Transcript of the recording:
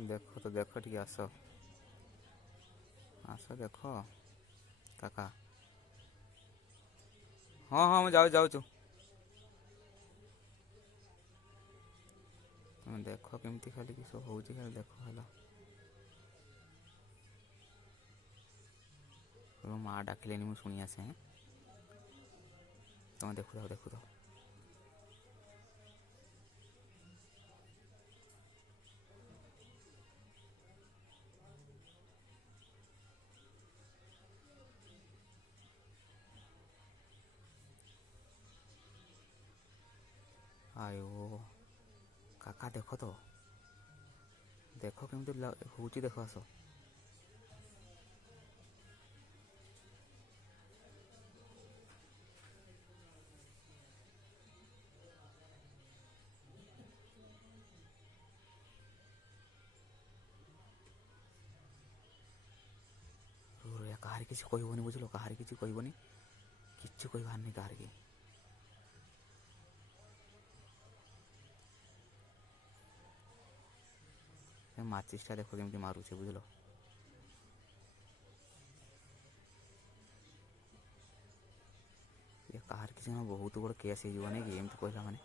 देख तो देख टी आस आस देख काका। हाँ हाँ मुझे जाऊँ तुम देख केमती खाली किस हो खाली देख है माँ डाकिले मुझे शुणी आसे तुम देखु था आयो काका देख केमती हूँ देख आस कहार किसी कहबनी बुझल कहार किसी कहबनी किच्छु कहबार नहीं कहार की माचिसटा देख केमती मारुचे बुझल ये कहार किसी बहुत बड़ केस हो नहीं कि एमती कहला माने